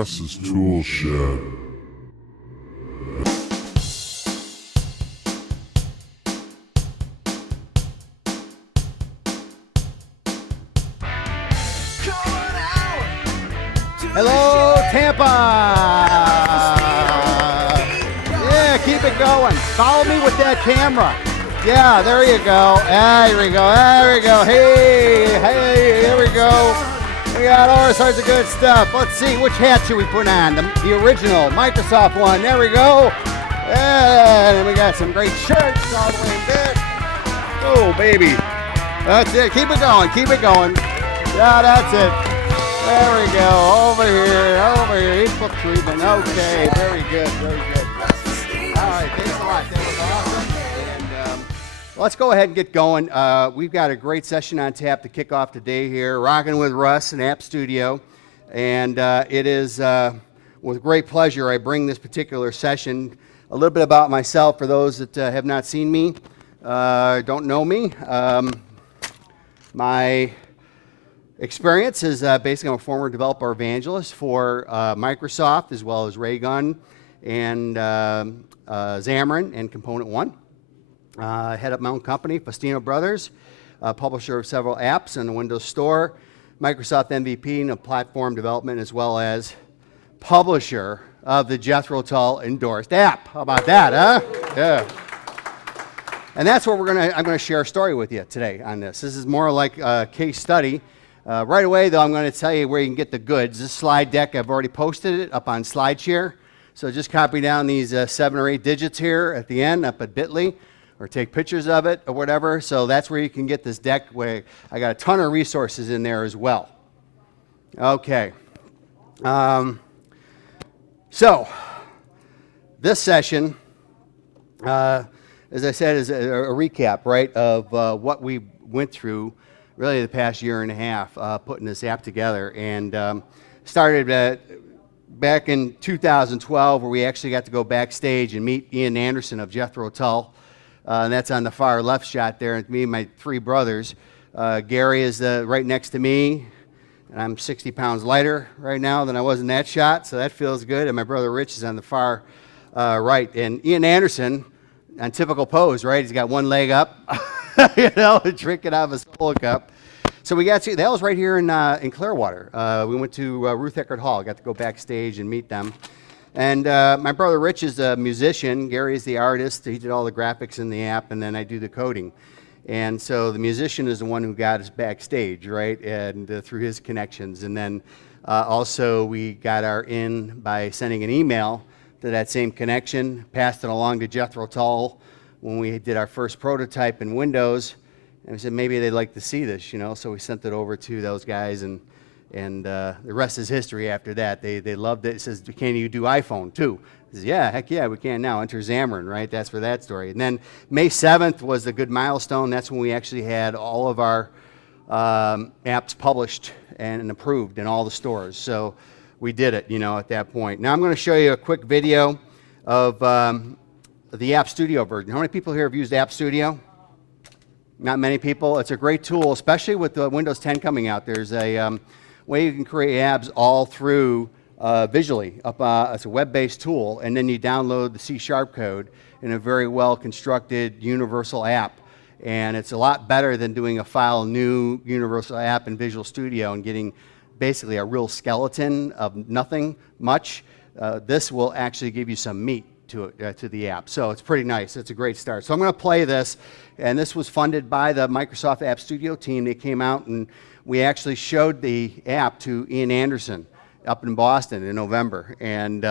Russ's Tool Shed. Hello, Tampa! Yeah, keep it going. Follow me with that camera. Yeah, there you go. There we go. There we go. Hey, here we go. We got all sorts of good stuff. Let's see, which hat should we put on? The original Microsoft one. There we go. And then we got some great shirts all the way back. Oh, baby. That's it. Keep it going. Keep it going. Yeah, that's it. There we go. Over here. Equal treatment. Okay, very good, very good. All right, thanks a lot. That was awesome. And let's go ahead and get going. We've got a great session on tap to kick off today here. Rockin' with Russ in App Studio. And it is with great pleasure I bring this particular session. A little bit about myself for those that have not seen me, don't know me. My experience is basically I'm a former developer evangelist for Microsoft as well as Raygun and Xamarin and Component One. Head up my own company, Fustino Brothers, publisher of several apps in the Windows Store, Microsoft MVP and platform development, as well as publisher of the Jethro Tull Endorsed App. How about that, huh? Yeah. And that's what I'm gonna share a story with you today on this. This is more like a case study. Right away, though, I'm going to tell you where you can get the goods. This slide deck, I've already posted it up on SlideShare. So just copy down these 7 or 8 digits here at the end up at Bitly, or take pictures of it or whatever. So that's where you can get this deck. Where I got a ton of resources in there as well. Okay. So this session, as I said, is a recap, right, of what we went through really the past year and a half putting this app together, and started back in 2012 where we actually got to go backstage and meet Ian Anderson of Jethro Tull. And that's on the far left shot there. It's me and my 3 brothers. Gary is right next to me, and I'm 60 pounds lighter right now than I was in that shot, so that feels good. And my brother Rich is on the far right. And Ian Anderson, on typical pose, right? He's got one leg up. You know, drinking out of a solo cup. So we got to, that was right here in Clearwater. We went to Ruth Eckerd Hall, got to go backstage and meet them. And my brother Rich is a musician, Gary is the artist, he did all the graphics in the app, and then I do the coding. And so the musician is the one who got us backstage, right, and through his connections. And then also we got our in by sending an email to that same connection, passed it along to Jethro Tull when we did our first prototype in Windows, and we said maybe they'd like to see this, you know, so we sent it over to those guys, and the rest is history after that. They loved it. It says, can you do iPhone too? I said, yeah, heck yeah, we can now. Enter Xamarin, right? That's for that story. And then May 7th was a good milestone. That's when we actually had all of our apps published and approved in all the stores. So we did it, you know, at that point. Now I'm going to show you a quick video of the App Studio version. How many people here have used App Studio? Not many people. It's a great tool, especially with the Windows 10 coming out. There's a way you can create apps all through visually. It's a web-based tool, and then you download the C# code in a very well-constructed universal app. And it's a lot better than doing a file new universal app in Visual Studio and getting basically a real skeleton of nothing much. This will actually give you some meat to the app. So it's pretty nice. It's a great start. So I'm going to play this, and this was funded by the Microsoft App Studio team. They came out and we actually showed the app to Ian Anderson up in Boston in November, and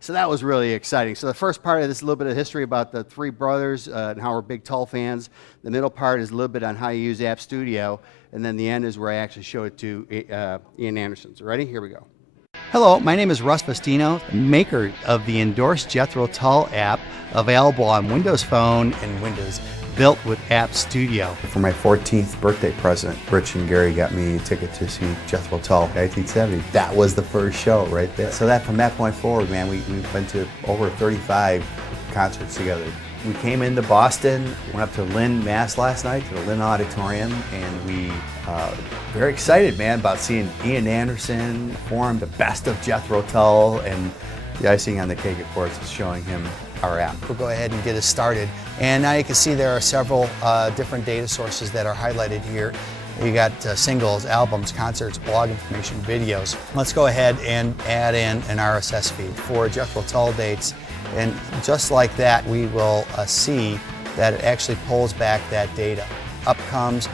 so that was really exciting. So the first part of this is a little bit of history about the 3 brothers and how we're big Tull fans. The middle part is a little bit on how you use App Studio, and then the end is where I actually show it to Ian Anderson. So ready? Here we go. Hello, my name is Russ Fustino, maker of the Endorsed Jethro Tull app, available on Windows Phone and Windows, built with App Studio. For my 14th birthday present, Rich and Gary got me a ticket to see Jethro Tull, 1970. That was the first show right there. So that from that point forward, man, we went to over 35 concerts together. We came into Boston, went up to Lynn, Mass last night, to the Lynn Auditorium, and we very excited, man, about seeing Ian Anderson perform the best of Jethro Tull, and the icing on the cake, of course, is showing him our app. We'll go ahead and get us started. And now you can see there are several different data sources that are highlighted here. You got singles, albums, concerts, blog information, videos. Let's go ahead and add in an RSS feed for Jethro Tull dates. And just like that, we will see that it actually pulls back that data. Up comes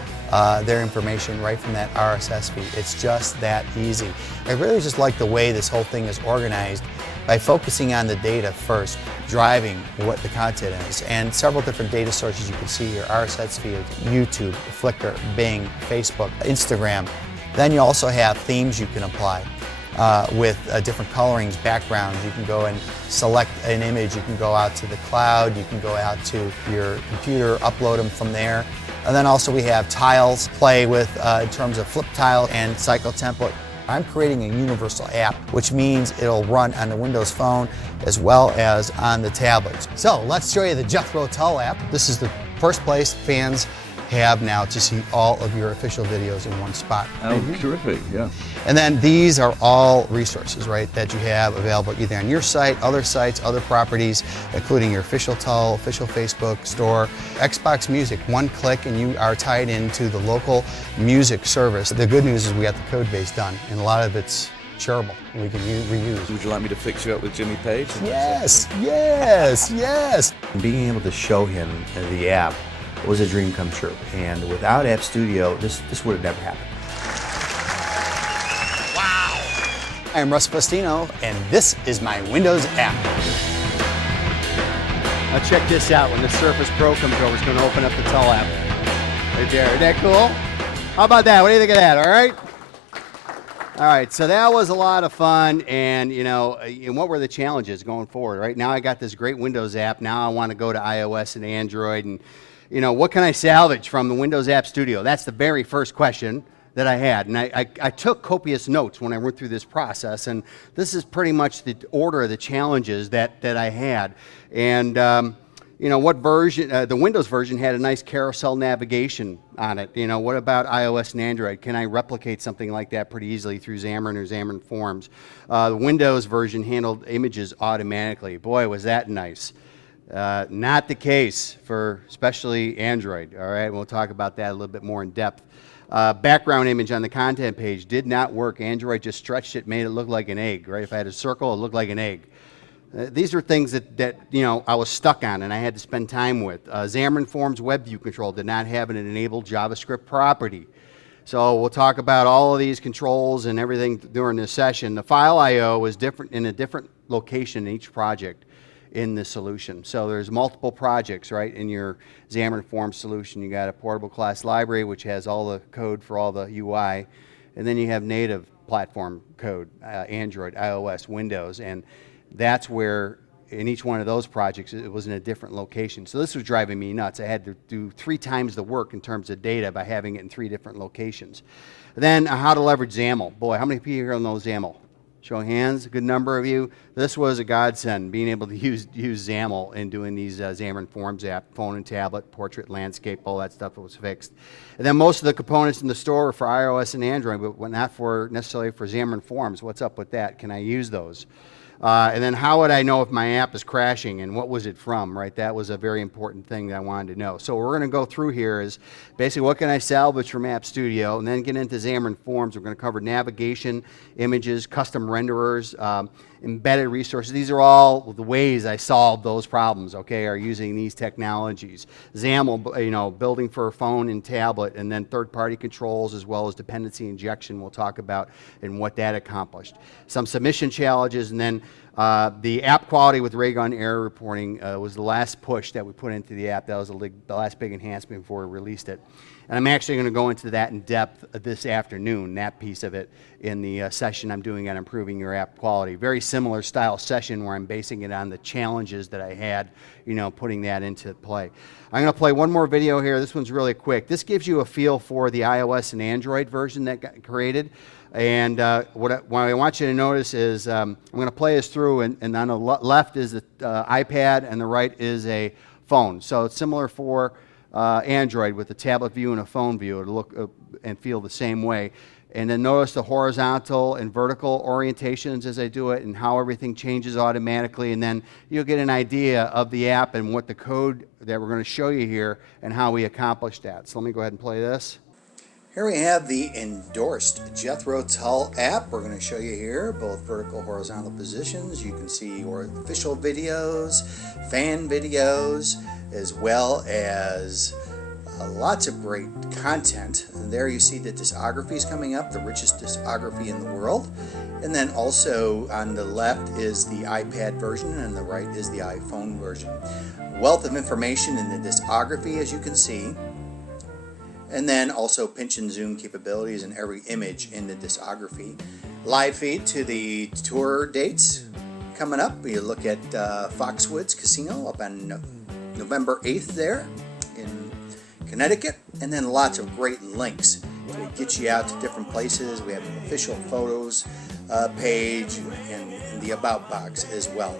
their information right from that RSS feed. It's just that easy. I really just like the way this whole thing is organized by focusing on the data first, driving what the content is. And several different data sources you can see here: RSS feed, YouTube, Flickr, Bing, Facebook, Instagram. Then you also have themes you can apply with different colorings, backgrounds. You can go and select an image. You can go out to the cloud. You can go out to your computer, upload them from there. And then also we have tiles, play with in terms of flip tile and cycle template. I'm creating a universal app, which means it'll run on the Windows Phone as well as on the tablets. So let's show you the Jethro Tull app. This is the first place fans have now to see all of your official videos in one spot. Oh, terrific, yeah. And then these are all resources, right, that you have available either on your site, other sites, other properties, including your official Tull, official Facebook store, Xbox Music. One click and you are tied into the local music service. The good news is we got the code base done, and a lot of it's shareable. We can reuse. Would you like me to fix you up with Jimmy Page? Yes, yes, yes. Being able to show him the app was a dream come true, and without App Studio, this would have never happened. Wow! I'm Russ Fustino, and this is my Windows app. Now check this out. When the Surface Pro comes over, it's going to open up the Tull app. Right there. Isn't that cool? How about that? What do you think of that? All right? All right, so that was a lot of fun, and and what were the challenges going forward? Right now, I got this great Windows app. Now I want to go to iOS and Android, and what can I salvage from the Windows App Studio? That's the very first question that I had, and I took copious notes when I went through this process, and this is pretty much the order of the challenges that I had. And what version? The Windows version had a nice carousel navigation on it. What about iOS and Android? Can I replicate something like that pretty easily through Xamarin or Xamarin Forms? The Windows version handled images automatically. Boy, was that nice. Not the case for especially Android. All right, we'll talk about that a little bit more in depth. Background image on the content page did not work. Android just stretched it, made it look like an egg. Right, if I had a circle, it looked like an egg. These are things that I was stuck on and I had to spend time with. Xamarin Forms web view control did not have an enabled JavaScript property. So we'll talk about all of these controls and everything during this session. The file I/O is different in a different location in each project in the solution. So there's multiple projects, right, in your Xamarin Forms solution. You got a portable class library, which has all the code for all the UI, and then you have native platform code, Android, iOS, Windows, and that's where in each one of those projects it was in a different location. So this was driving me nuts. I had to do 3 times the work in terms of data by having it in 3 different locations. And then how to leverage XAML. Boy, how many people here know XAML? Show of hands, a good number of you. This was a godsend, being able to use XAML in doing these Xamarin Forms app, phone and tablet, portrait, landscape, all that stuff was fixed. And then most of the components in the store are for iOS and Android, but not necessarily for Xamarin Forms. What's up with that? Can I use those? And then how would I know if my app is crashing and what was it from, right? That was a very important thing that I wanted to know. So what we're going to go through here is basically what can I salvage from App Studio, and then get into Xamarin Forms. We're going to cover navigation, images, custom renderers, embedded resources. These are all the ways I solved those problems, okay, are using these technologies. XAML, building for a phone and tablet, and then third-party controls as well as dependency injection we'll talk about and what that accomplished. Some submission challenges, and then the app quality with Raygun error reporting was the last push that we put into the app. That was the last big enhancement before we released it. And I'm actually going to go into that in depth this afternoon, that piece of it, in the session I'm doing on improving your app quality. Very similar style session where I'm basing it on the challenges that I had, putting that into play. I'm going to play one more video here. This one's really quick. This gives you a feel for the iOS and Android version that got created. And what I want you to notice is I'm going to play this through, and on the left is the iPad, and the right is a phone. So it's similar for Android with a tablet view and a phone view. It'll look and feel the same way. And then notice the horizontal and vertical orientations as I do it and how everything changes automatically. And then you'll get an idea of the app and what the code that we're going to show you here and how we accomplish that. So let me go ahead and play this. Here we have the Endorsed Jethro Tull App. We're going to show you here both vertical, horizontal positions. You can see your official videos, fan videos, as well as lots of great content. And there you see the discography is coming up, the richest discography in the world. And then also on the left is the iPad version and on the right is the iPhone version. Wealth of information in the discography, as you can see. And then also pinch and zoom capabilities in every image in the discography. Live feed to the tour dates coming up. You look at Foxwoods Casino up on November 8th there in Connecticut, and then lots of great links to get you out to different places. We have an official photos page and the About box as well.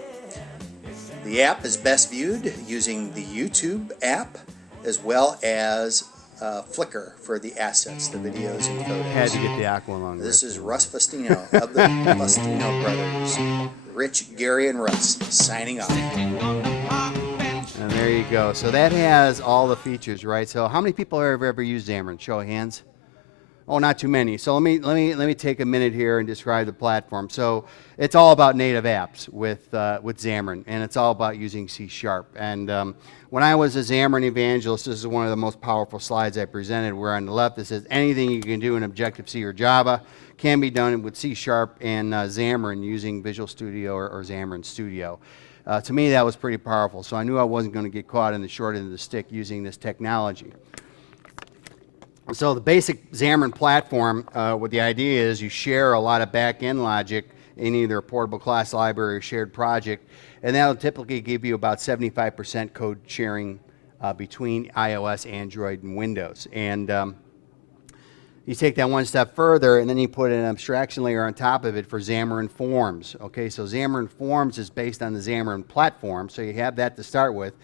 The app is best viewed using the YouTube app as well as Flickr for the assets, the videos and photos. Had to get the aqualung. This is Russ Fustino of the Fustino Brothers. Rich, Gary, and Russ signing off. And there you go. So that has all the features, right? So how many people have ever used Xamarin? Show of hands. Oh, not too many. So let me take a minute here and describe the platform. So it's all about native apps with Xamarin, and it's all about using C#. And when I was a Xamarin evangelist, this is one of the most powerful slides I presented, where on the left it says anything you can do in Objective-C or Java can be done with C# and Xamarin using Visual Studio or Xamarin Studio. To me, that was pretty powerful, so I knew I wasn't going to get caught in the short end of the stick using this technology. So the basic Xamarin platform, what the idea is, you share a lot of back-end logic in either a portable class library or shared project, and that'll typically give you about 75% code sharing between iOS, Android, and Windows. And you take that one step further, and then you put an abstraction layer on top of it for Xamarin Forms. Okay, so Xamarin Forms is based on the Xamarin platform, so you have that to start with.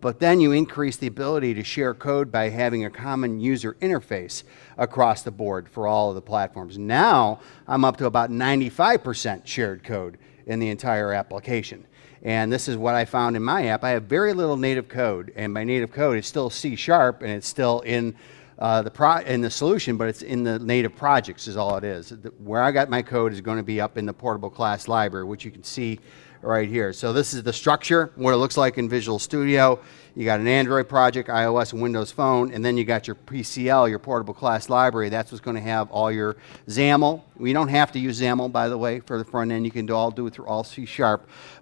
But then you increase the ability to share code by having a common user interface across the board for all of the platforms. Now, I'm up to about 95% shared code in the entire application. And this is what I found in my app. I have very little native code, and my native code is still C#, and it's still in the solution, but it's in the native projects is all it is. Where I got my code is going to be up in the portable class library, which you can see right here. So this is the structure, what it looks like in Visual Studio. You got an Android project, iOS and Windows Phone, and then you got your PCL, your portable class library. That's what's going to have all your XAML. We don't have to use XAML, by the way, for the front end. You can do it through all C#,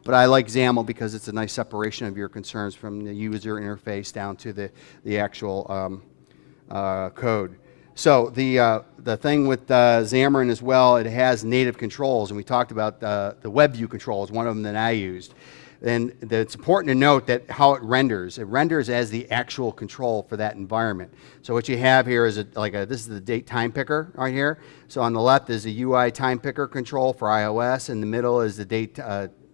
but I like XAML because it's a nice separation of your concerns from the user interface down to the actual code. So the thing with Xamarin as well, it has native controls, and we talked about the web view controls, one of them that I used. And it's important to note that how it renders as the actual control for that environment. So what you have here is this is the date time picker right here. So on the left is the UI time picker control for iOS, in the middle is the date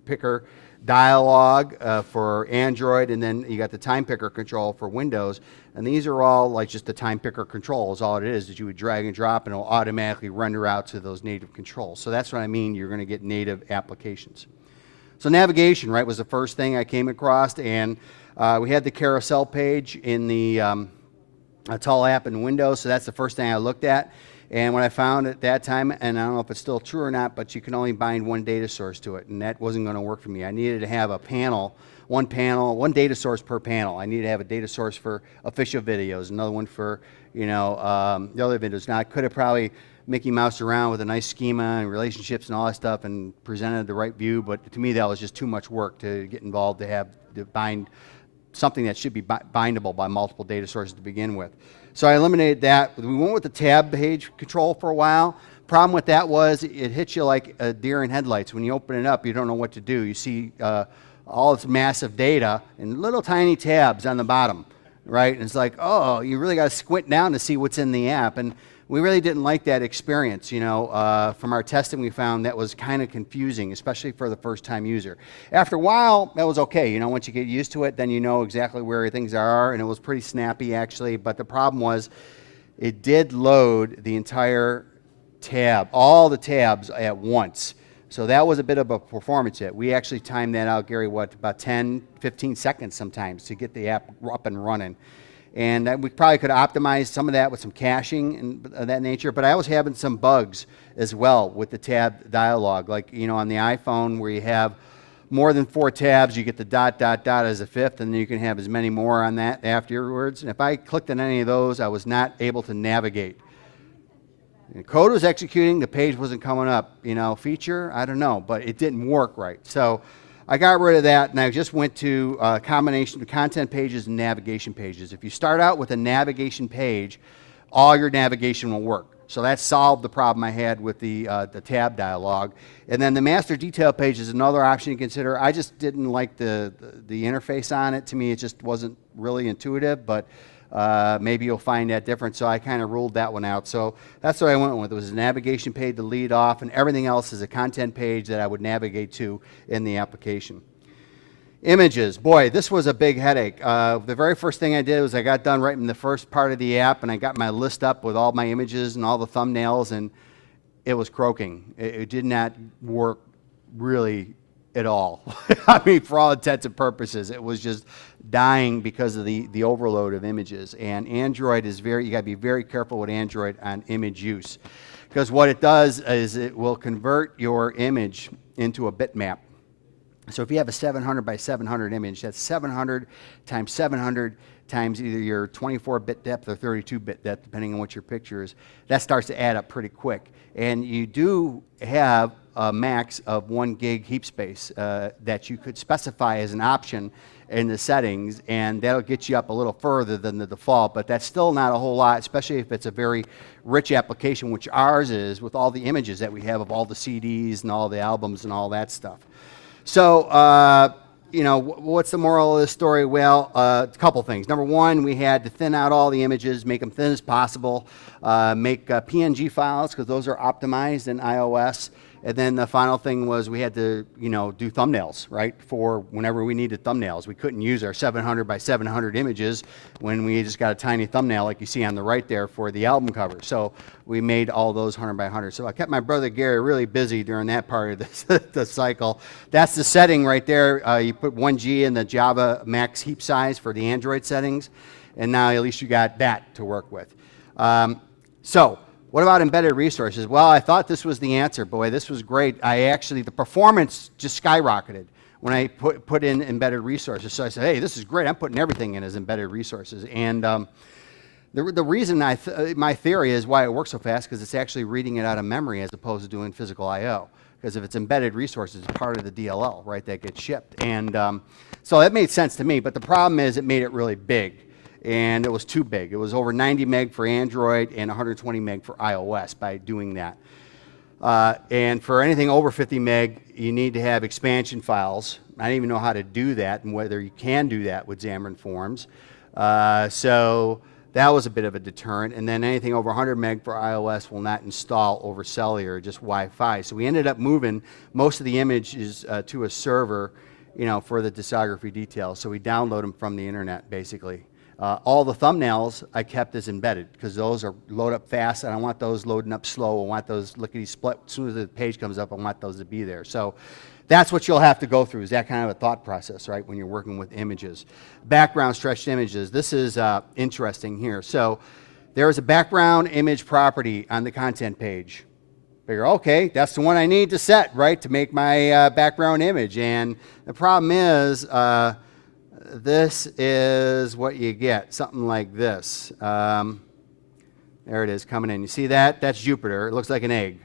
picker dialog for Android, and then you got the time picker control for Windows. And these are all like just the time picker controls. All it is you would drag and drop, and it'll automatically render out to those native controls. So that's what I mean, you're going to get native applications. So navigation, right, was the first thing I came across, and we had the carousel page in the Tull app in Windows, so that's the first thing I looked at. And what I found at that time, and I don't know if it's still true or not, but you can only bind one data source to it, and that wasn't going to work for me. I needed to have a panel, one data source per panel. I needed to have a data source for official videos, another one for, the other videos. Now, I could have probably Mickey Mouse around with a nice schema and relationships and all that stuff and presented the right view, but to me that was just too much work to get involved to bind something that should be bindable by multiple data sources to begin with. So I eliminated that. We went with the tab page control for a while. Problem with that was it hits you like a deer in headlights. When you open it up, you don't know what to do. You see all this massive data and little tiny tabs on the bottom, right? And it's like, oh, you really got to squint down to see what's in the app. And We really didn't like that experience. You know, from our testing, we found that was kind of confusing, especially for the first-time user. After a while, that was okay. You know, once you get used to it, then you know exactly where things are, and it was pretty snappy, actually. But the problem was, it did load the entire tab, all the tabs at once. So that was a bit of a performance hit. We actually timed that out, Gary, what, about 10, 15 seconds sometimes to get the app up and running. And we probably could optimize some of that with some caching and of that nature, but I was having some bugs as well with the tab dialog. Like, you know, on the iPhone where you have more than 4 tabs, you get the ... as a fifth, and then you can have as many more on that afterwards. And if I clicked on any of those, I was not able to navigate. The code was executing, the page wasn't coming up. You know, feature, I don't know, but it didn't work right. So I got rid of that, and I just went to a combination of content pages and navigation pages. If you start out with a navigation page, all your navigation will work. So that solved the problem I had with the tab dialog. And then the master detail page is another option to consider. I just didn't like the interface on it. To me, it just wasn't really intuitive, but maybe you'll find that different. So I kind of ruled that one out. So that's what I went with. It was a navigation page to lead off, and everything else is a content page that I would navigate to in the application. Images, boy, this was a big headache. The very first thing I did was I got done writing the first part of the app, and I got my list up with all my images and all the thumbnails, and it was croaking. It did not work really at all. I mean, for all intents and purposes, it was just dying because of the overload of images. And Android is you got to be very careful with Android on image use, because what it does is it will convert your image into a bitmap. So if you have a 700 by 700 image, that's 700 times 700 times either your 24-bit depth or 32-bit depth, depending on what your picture is. That starts to add up pretty quick. And you do have a max of 1 gig heap space that you could specify as an option in the settings, and that'll get you up a little further than the default, but that's still not a whole lot, especially if it's a very rich application, which ours is, with all the images that we have of all the CDs and all the albums and all that stuff. So, you know, what's the moral of this story? Well, a couple things. Number one, we had to thin out all the images, make them thin as possible, make PNG files, because those are optimized in iOS. And then the final thing was we had to, you know, do thumbnails, right, for whenever we needed thumbnails. We couldn't use our 700 by 700 images when we just got a tiny thumbnail like you see on the right there for the album cover. So we made all those 100 by 100. So I kept my brother Gary really busy during that part of the cycle. That's the setting right there. You put 1G in the Java max heap size for the Android settings, and now at least you got that to work with. So what about embedded resources? Well, I thought this was the answer. Boy, this was great. The performance just skyrocketed when I put in embedded resources. So I said, hey, this is great. I'm putting everything in as embedded resources. And the reason my theory is why it works so fast, because it's actually reading it out of memory as opposed to doing physical I/O. Because if it's embedded resources, it's part of the DLL, right, that gets shipped. And so that made sense to me. But the problem is it made it really big. And it was too big. It was over 90 meg for Android and 120 meg for iOS by doing that. And for anything over 50 meg, you need to have expansion files. I don't even know how to do that and whether you can do that with Xamarin Forms. So that was a bit of a deterrent. And then anything over 100 meg for iOS will not install over cellular, just Wi-Fi. So we ended up moving most of the images to a server, you know, for the discography details. So we download them from the internet, basically. All the thumbnails I kept as embedded because those are load up fast. I don't want those loading up slow. I want those lickety split. As soon as the page comes up, I want those to be there. So that's what you'll have to go through, is that kind of a thought process, right, when you're working with images. Background stretched images. This is interesting here. So there is a background image property on the content page. Figure, okay, that's the one I need to set, right, to make my background image. And the problem is, this is what you get, something like this. There it is coming in. You see that? That's Jupiter. It looks like an egg.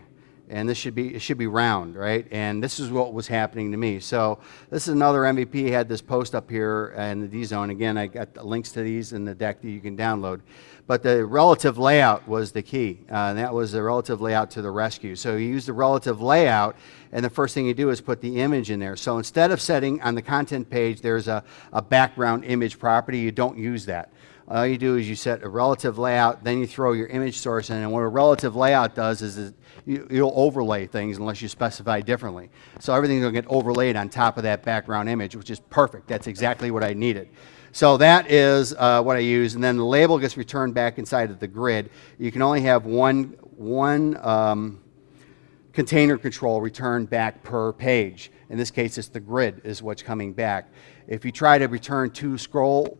And it should be round, right? And this is what was happening to me. So this is another MVP. Had this post up here in the D-Zone. Again, I got the links to these in the deck that you can download. But the relative layout was the key. And that was the relative layout to the rescue. So you use the relative layout, and the first thing you do is put the image in there. So instead of setting on the content page, there's a background image property, you don't use that. All you do is you set a relative layout, then you throw your image source in, and what a relative layout does is you'll overlay things unless you specify differently. So everything will get overlaid on top of that background image, which is perfect. That's exactly what I needed. So that is what I use, and then the label gets returned back inside of the grid. You can only have one container control returned back per page. In this case, it's the grid is what's coming back. If you try to return two scroll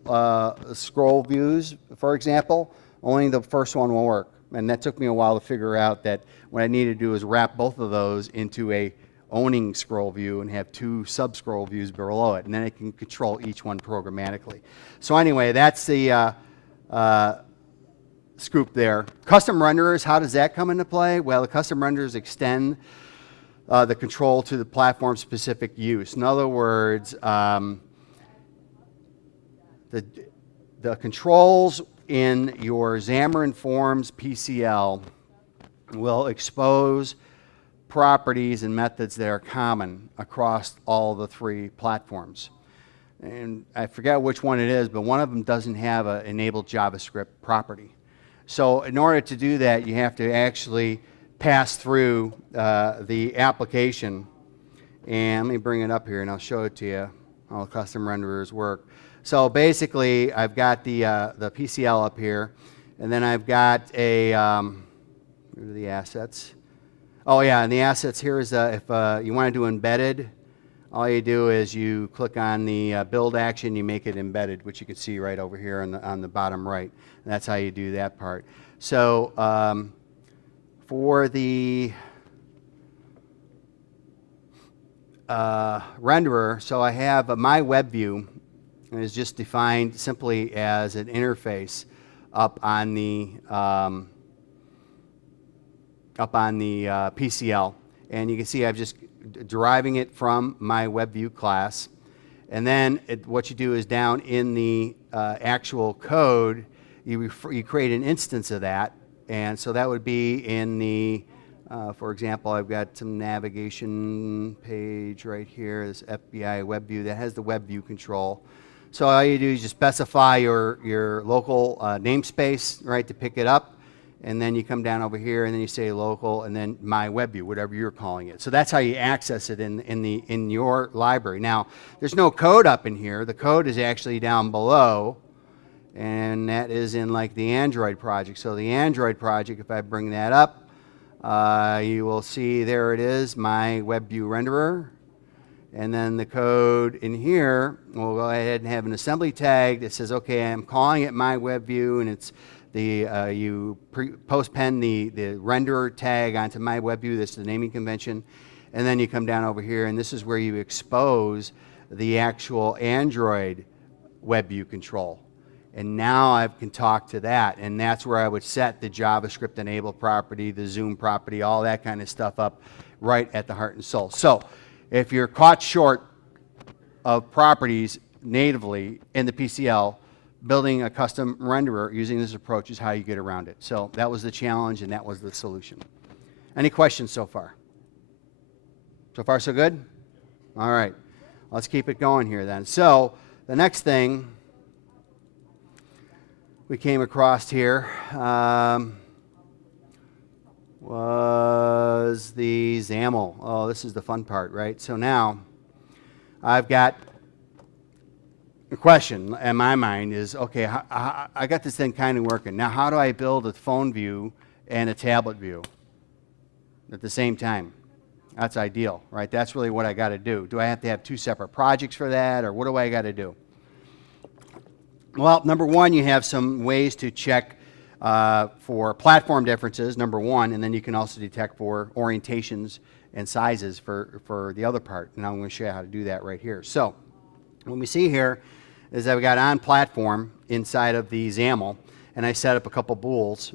views, for example, only the first one will work. And that took me a while to figure out that what I needed to do is wrap both of those into a owning scroll view and have two sub-scroll views below it, and then it can control each one programmatically. So anyway, that's the scoop there. Custom renderers, how does that come into play? Well, the custom renderers extend the control to the platform-specific use. In other words, the controls in your Xamarin Forms PCL will expose properties and methods that are common across all the three platforms. And I forget which one it is, but one of them doesn't have an enabled JavaScript property. So in order to do that, you have to actually pass through the application. And let me bring it up here and I'll show it to you how custom renderers work. So basically, I've got the PCL up here, and then I've got a, where are the assets? Oh yeah, and the assets here is if you want to do embedded, all you do is you click on the build action, you make it embedded, which you can see right over here on the bottom right. And that's how you do that part. So for the renderer, so I have my web view is just defined simply as an interface up on the PCL, and you can see I'm just deriving it from my WebView class, and then what you do is down in the actual code, you create an instance of that, and so that would be in the, for example, I've got some navigation page right here, this FBI WebView that has the WebView control. So all you do is just specify your local namespace, right, to pick it up, and then you come down over here and then you say local and then my WebView, whatever you're calling it. So that's how you access it in your library. Now, there's no code up in here. The code is actually down below, and that is in like the Android project. So the Android project, if I bring that up, you will see there it is, my WebView renderer. And then the code in here, we'll go ahead and have an assembly tag that says, okay, I'm calling it my WebView, and it's the you post-pen the renderer tag onto my WebView. This is the naming convention. And then you come down over here, and this is where you expose the actual Android WebView control. And now I can talk to that, and that's where I would set the JavaScript enable property, the zoom property, all that kind of stuff up right at the heart and soul. So if you're caught short of properties natively in the PCL, building a custom renderer using this approach is how you get around it. So that was the challenge, and that was the solution. Any questions so far? So far, so good? All right. Let's keep it going here then. So the next thing we came across here was the XAML. Oh, this is the fun part, right? So now I've got a question in my mind is, okay, I got this thing kind of working. Now, how do I build a phone view and a tablet view at the same time? That's ideal, right? That's really what I got to do. Do I have to have two separate projects for that, or what do I got to do? Well, number one, you have some ways to check for platform differences, number one, and then you can also detect for orientations and sizes for the other part. And I'm going to show you how to do that right here. So what we see here is that we got on platform inside of the XAML, and I set up a couple bools.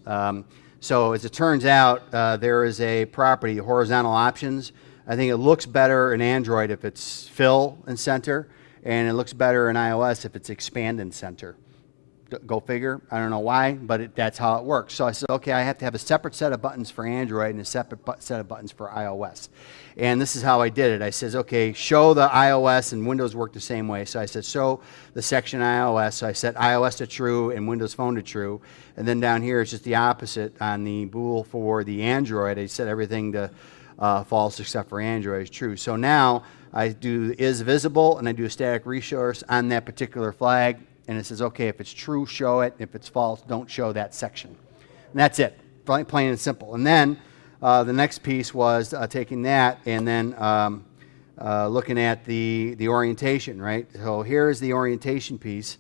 So as it turns out, there is a property, horizontal options. I think it looks better in Android if it's fill and center, and it looks better in iOS if it's expand and center. Go figure. I don't know why, but that's how it works. So I said, okay, I have to have a separate set of buttons for Android and a separate set of buttons for iOS. And this is how I did it. I says, okay, show the iOS, and Windows work the same way. So I said, show the section iOS. So I set iOS to true and Windows Phone to true. And then down here, it's just the opposite on the bool for the Android. I set everything to false except for Android is true. So now I do is visible, and I do a static resource on that particular flag. And it says, okay, if it's true, show it. If it's false, don't show that section. And that's it, plain and simple. And then the next piece was taking that and then looking at the orientation, right? So here's the orientation piece.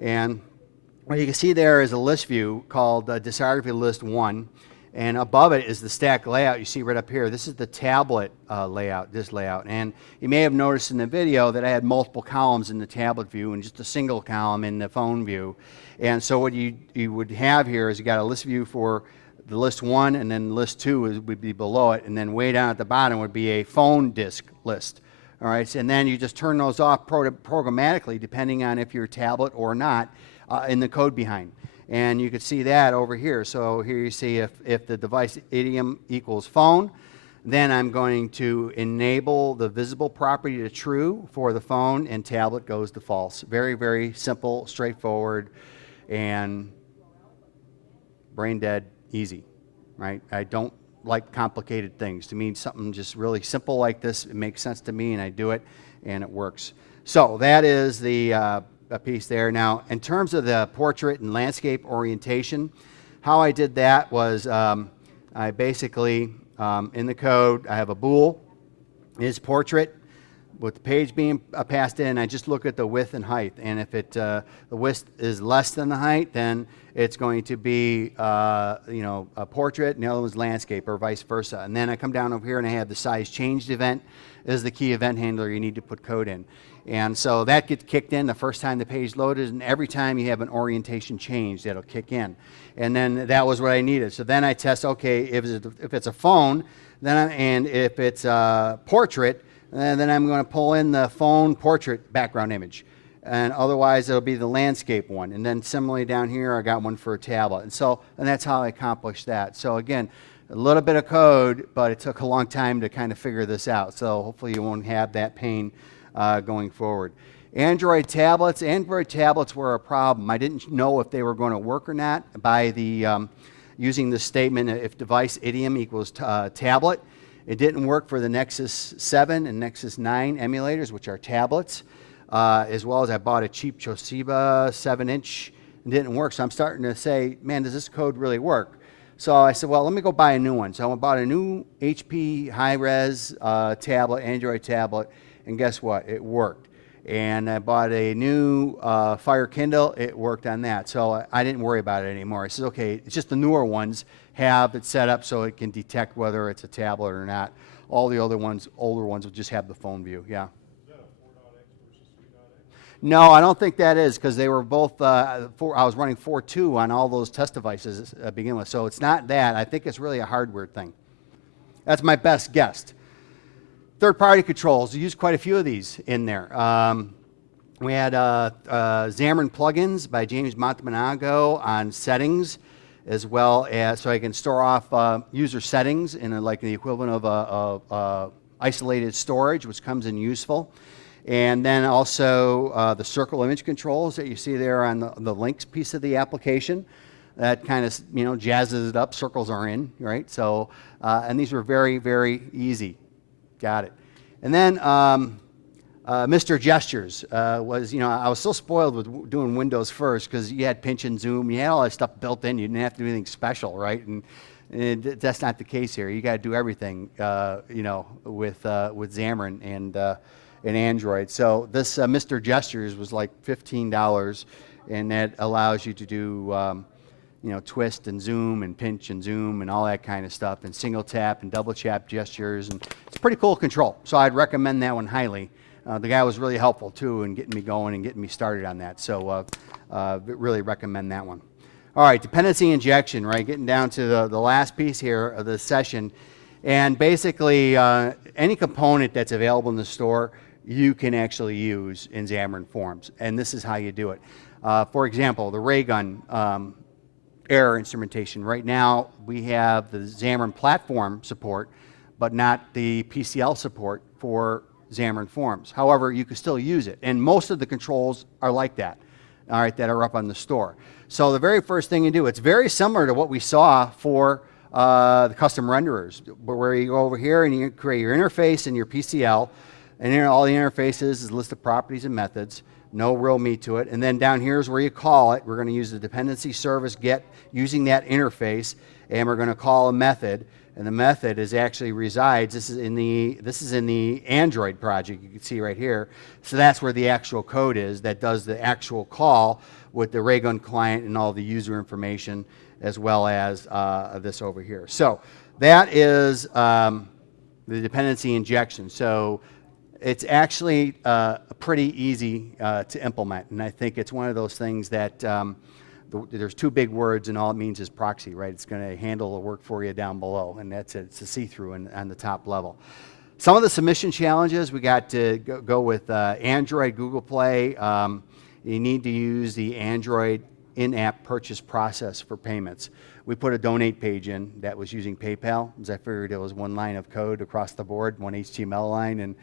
And what you can see there is a list view called Discography List 1. And above it is the stack layout you see right up here. This is the tablet layout, this layout. And you may have noticed in the video that I had multiple columns in the tablet view and just a single column in the phone view. And so what you would have here is you got a list view for the list 1, and then list 2 would be below it. And then way down at the bottom would be a phone disk list. All right, and then you just turn those off programmatically depending on if you're a tablet or not in the code behind. And you can see that over here. So here you see if the device idiom equals phone, then I'm going to enable the visible property to true for the phone, and tablet goes to false. Very, very simple, straightforward, and brain dead easy, right? I don't like complicated things. To me, something just really simple like this, it makes sense to me, and I do it, and it works. So that is the a piece there. Now, in terms of the portrait and landscape orientation, how I did that was I basically, in the code, I have a bool, is portrait, with the page being passed in, I just look at the width and height. And if the width is less than the height, then it's going to be a portrait, and the other one's landscape, or vice versa. And then I come down over here and I have the size changed event is the key event handler you need to put code in. And so that gets kicked in the first time the page loaded, and every time you have an orientation change, that'll kick in. And then that was what I needed. So then I test, okay, if it's a phone, and if it's a portrait, then I'm going to pull in the phone portrait background image. And otherwise, it'll be the landscape one. And then similarly down here, I got one for a tablet. And that's how I accomplished that. So again, a little bit of code, but it took a long time to kind of figure this out. So hopefully you won't have that pain going forward. Android tablets were a problem. I didn't know if they were going to work or not by the using the statement if device idiom equals tablet. It didn't work for the Nexus 7 and Nexus 9 emulators, which are tablets, as well as I bought a cheap Toshiba 7-inch. It didn't work, so I'm starting to say, man, does this code really work? So I said, well, let me go buy a new one. So I bought a new HP high-res tablet, Android tablet, and guess what? It worked. And I bought a new Fire Kindle. It worked on that. So I didn't worry about it anymore. I said, okay, it's just the newer ones have it set up so it can detect whether it's a tablet or not. All the other ones, older ones, will just have the phone view. Yeah. Is that a 4.x versus 3.x? No, I don't think that is, because they were both, I was running 4.2 on all those test devices to begin with. So it's not that. I think it's really a hardware thing. That's my best guess. Third-party controls, we used quite a few of these in there. We had Xamarin plugins by James Montemanago on settings, as well as so I can store off user settings in like the equivalent of isolated storage, which comes in useful. And then also the circle image controls that you see there on the links piece of the application. That kind of jazzes it up. Circles are in, right? So and these were very, very easy. Got it. And then Mr. Gestures was, I was so spoiled with doing Windows first because you had pinch and zoom. You had all that stuff built in. You didn't have to do anything special, right? And that's not the case here. You got to do everything, with Xamarin and Android. So this Mr. Gestures was like $15, and that allows you to do twist and zoom and pinch and zoom and all that kind of stuff, and single tap and double tap gestures, and it's a pretty cool control. So I'd recommend that one highly. The guy was really helpful too in getting me going and getting me started on that. So really recommend that one. All right, dependency injection, right? Getting down to the last piece here of the session. And basically any component that's available in the store, you can actually use in Xamarin Forms. And this is how you do it. For example, the Raygun error instrumentation. Right now, we have the Xamarin Platform support, but not the PCL support for Xamarin Forms. However, you can still use it, and most of the controls are like that, all right, that are up on the store. So the very first thing you do, it's very similar to what we saw for the custom renderers, where you go over here and you create your interface and your PCL, and then all the interfaces is a list of properties and methods, no real meat to it. And then down here is where you call it. We're going to use the dependency service get using that interface, and we're going to call a method. And the method is actually resides. This is in the Android project. You can see right here. So that's where the actual code is that does the actual call with the Raygun client and all the user information, as well as this over here. So that is the dependency injection. So it's actually pretty easy to implement, and I think it's one of those things that there's two big words, and all it means is proxy, right? It's going to handle the work for you down below, and that's it. It's a see-through on the top level. Some of the submission challenges, we got to go with Android, Google Play. You need to use the Android in-app purchase process for payments. We put a donate page in that was using PayPal, as I figured it was one line of code across the board, one HTML line, and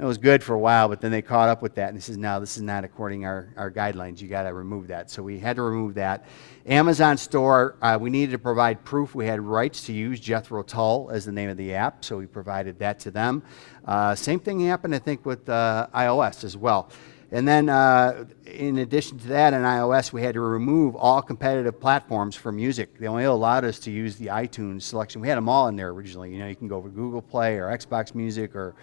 it was good for a while, but then they caught up with that, and this is not according our guidelines. You got to remove that. So we had to remove that. Amazon Store, we needed to provide proof we had rights to use Jethro Tull as the name of the app, so we provided that to them. Same thing happened, I think, with iOS as well. And then in addition to that, in iOS, we had to remove all competitive platforms for music. They only allowed us to use the iTunes selection. We had them all in there originally. You know, you can go over Google Play or Xbox Music or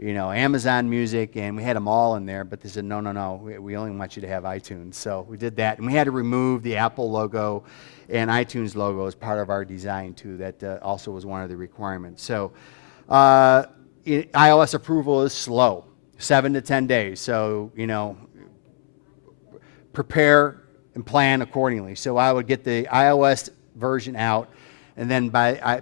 Amazon Music, and we had them all in there, but they said, no, we only want you to have iTunes. So we did that, and we had to remove the Apple logo and iTunes logo as part of our design, too. That also was one of the requirements. So iOS approval is slow, 7 to 10 days. So, prepare and plan accordingly. So I would get the iOS version out, and then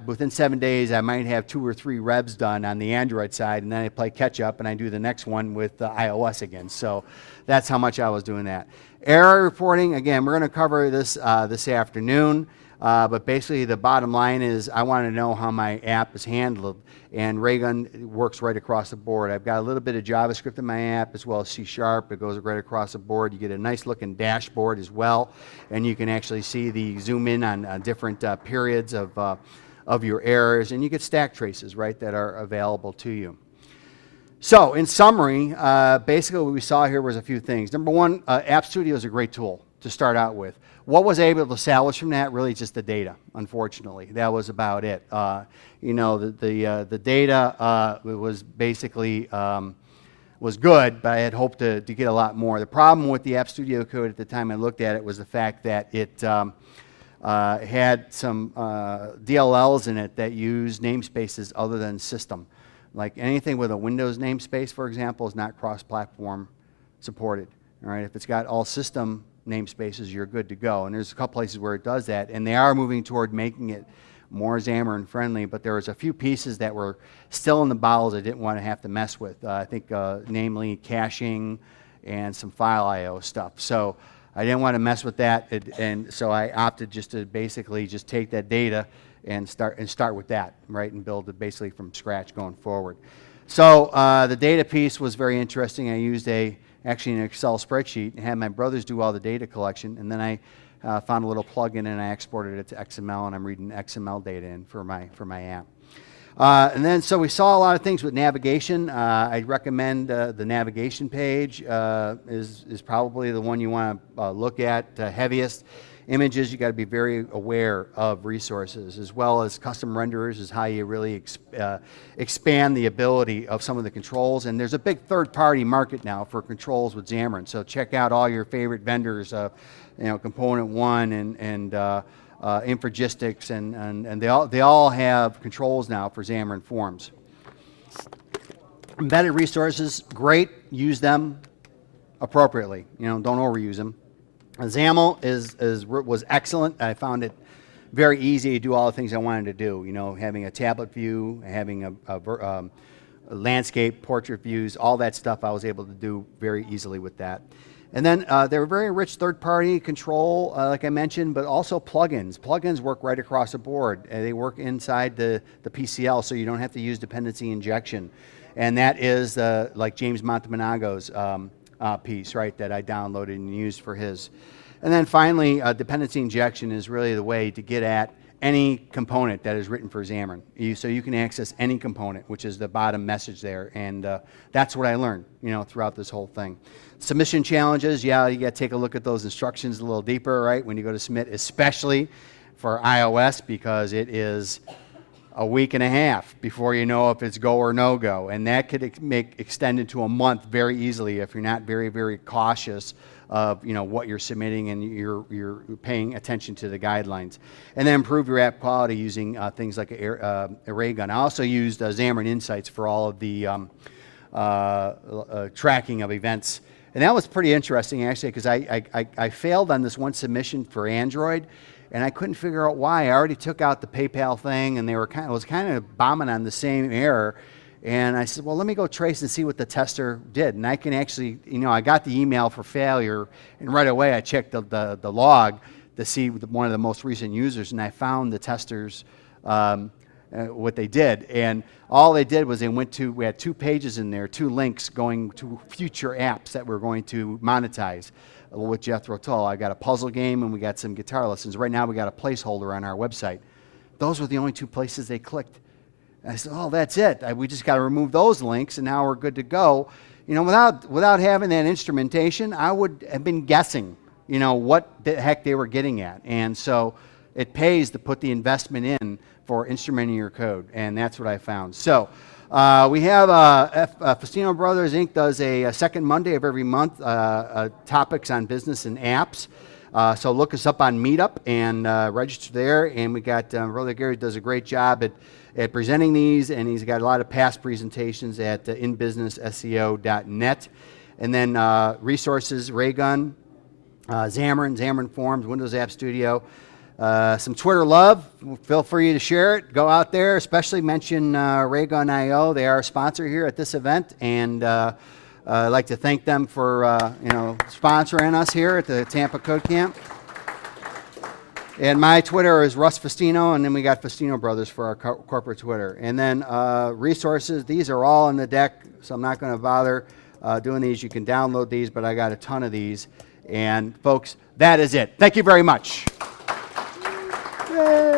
within 7 days, I might have 2 or 3 revs done on the Android side, and then I play catch up, and I do the next one with iOS again. So that's how much I was doing that. Error reporting, again, we're going to cover this this afternoon, but basically the bottom line is I want to know how my app is handled, and Raygun works right across the board. I've got a little bit of JavaScript in my app as well as C#. It goes right across the board. You get a nice looking dashboard as well, and you can actually see the zoom in on different periods of your errors, and you get stack traces, right, that are available to you. So in summary, basically what we saw here was a few things. Number one, App Studio is a great tool to start out with. What was able to salvage from that? Really just the data, unfortunately. That was about it. The data was basically was good, but I had hoped to get a lot more. The problem with the App Studio code at the time I looked at it was the fact that it had some DLLs in it that used namespaces other than system. Like anything with a Windows namespace, for example, is not cross-platform supported. All right, if it's got all system namespaces, you're good to go. And there's a couple places where it does that, and they are moving toward making it more Xamarin friendly, but there was a few pieces that were still in the bowels I didn't want to have to mess with. I think namely caching and some file I/O stuff. So I didn't want to mess with that, and so I opted just to basically just take that data and start with that, right, and build it basically from scratch going forward. So the data piece was very interesting. I used actually an Excel spreadsheet and had my brothers do all the data collection, and then I found a little plugin and I exported it to XML, and I'm reading XML data in for my app. And then so we saw a lot of things with navigation. I recommend the navigation page is probably the one you want to look at heaviest. Images, you got to be very aware of resources, as well as custom renderers is how you really expand the ability of some of the controls. And there's a big third-party market now for controls with Xamarin. So check out all your favorite vendors, Component One and Infragistics, and they all have controls now for Xamarin Forms. Embedded resources, great. Use them appropriately. Don't overuse them. XAML was excellent. I found it very easy to do all the things I wanted to do. Having a tablet view, having a landscape, portrait views, all that stuff I was able to do very easily with that. And then they're very rich third-party control, like I mentioned, but also plugins. Plugins work right across the board. They work inside the PCL, so you don't have to use dependency injection. And that is like James Montemanago's piece, right, that I downloaded and used for his. And then finally, dependency injection is really the way to get at any component that is written for Xamarin. So you can access any component, which is the bottom message there. And that's what I learned, throughout this whole thing. Submission challenges, yeah, you got to take a look at those instructions a little deeper, right, when you go to submit, especially for iOS, because it is a week and a half before you know if it's go or no go. And that could extend into a month very easily if you're not very, very cautious of what you're submitting and you're paying attention to the guidelines. And then improve your app quality using things like a Raygun. I also used Xamarin Insights for all of the tracking of events. And that was pretty interesting, actually, because I failed on this one submission for Android, and I couldn't figure out why. I already took out the PayPal thing, and was kind of bombing on the same error. And I said, well, let me go trace and see what the tester did. And I can actually, I got the email for failure, and right away I checked the log to see one of the most recent users, and I found the testers, what they did. And all they did was we had 2 pages in there, 2 links going to future apps that we're going to monetize with Jethro Tull. I got a puzzle game and we got some guitar lessons. Right now we got a placeholder on our website. Those were the only 2 places they clicked. And I said, oh, that's it. We just got to remove those links and now we're good to go. Without having that instrumentation, I would have been guessing, what the heck they were getting at. And so it pays to put the investment in for instrumenting your code, and that's what I found. So we have Fustino Brothers Inc. does a second Monday of every month, topics on business and apps. So look us up on Meetup and register there. And we got Brother Gary does a great job at presenting these, and he's got a lot of past presentations at inbusinessseo.net. And then resources, Raygun, Xamarin Forms, Windows App Studio. Some Twitter love. Feel free to share it. Go out there, especially mention Raygun.io. They are a sponsor here at this event, and I'd like to thank them for sponsoring us here at the Tampa Code Camp. And my Twitter is Russ Fustino, and then we got Fustino Brothers for our corporate Twitter. And then resources. These are all in the deck, so I'm not going to bother doing these. You can download these, but I got a ton of these. And folks, that is it. Thank you very much. Yay.